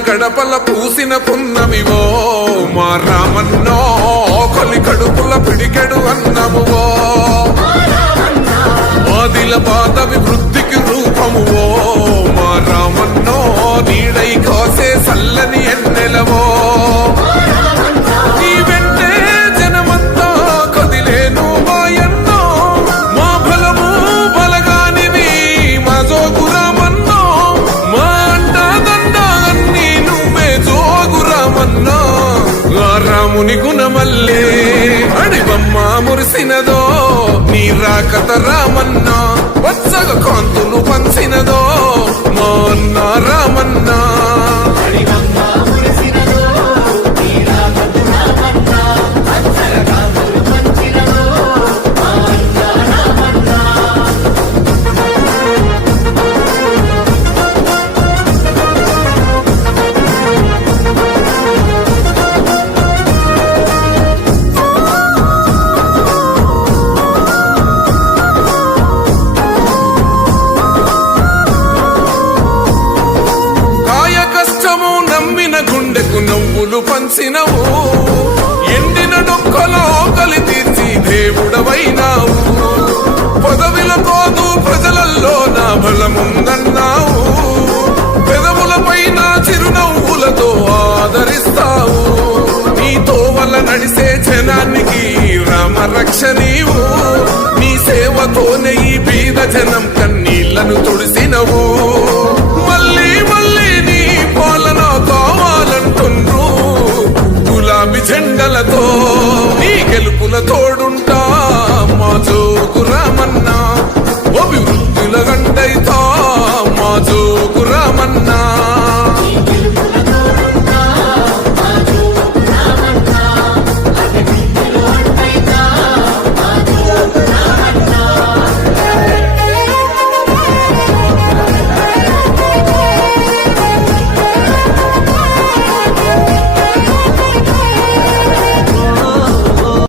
ఇళ్ళ గడపల పూసిన పున్నమివో మా రామన్నో కొలి కడుపుల పిడికెడు అన్నమువో. ఆదిల పాదవి వృద్ధికి ఆ రాముని గుణమల్లే. అడివమ్మ మురిసినదో నీ రాకత రామన్నా వత్సగ కాంతులు పంచినదో. గుండెకు నవ్వులు పంచినవు. ఎండిన డొక్కలో కలి తీర్చి దేవుడవైనావు. పదవిల పోదు ప్రజలల్లో నా బలముందన్నావు. పెదవులపైన చిరునవ్వులతో ఆదరిస్తావు. నీతో వల్ల నడిసే జనానికి రామరక్ష నీవు. నీ సేవతోనే ఈ బీద జనం కన్నీళ్ళను తుడిసినవు.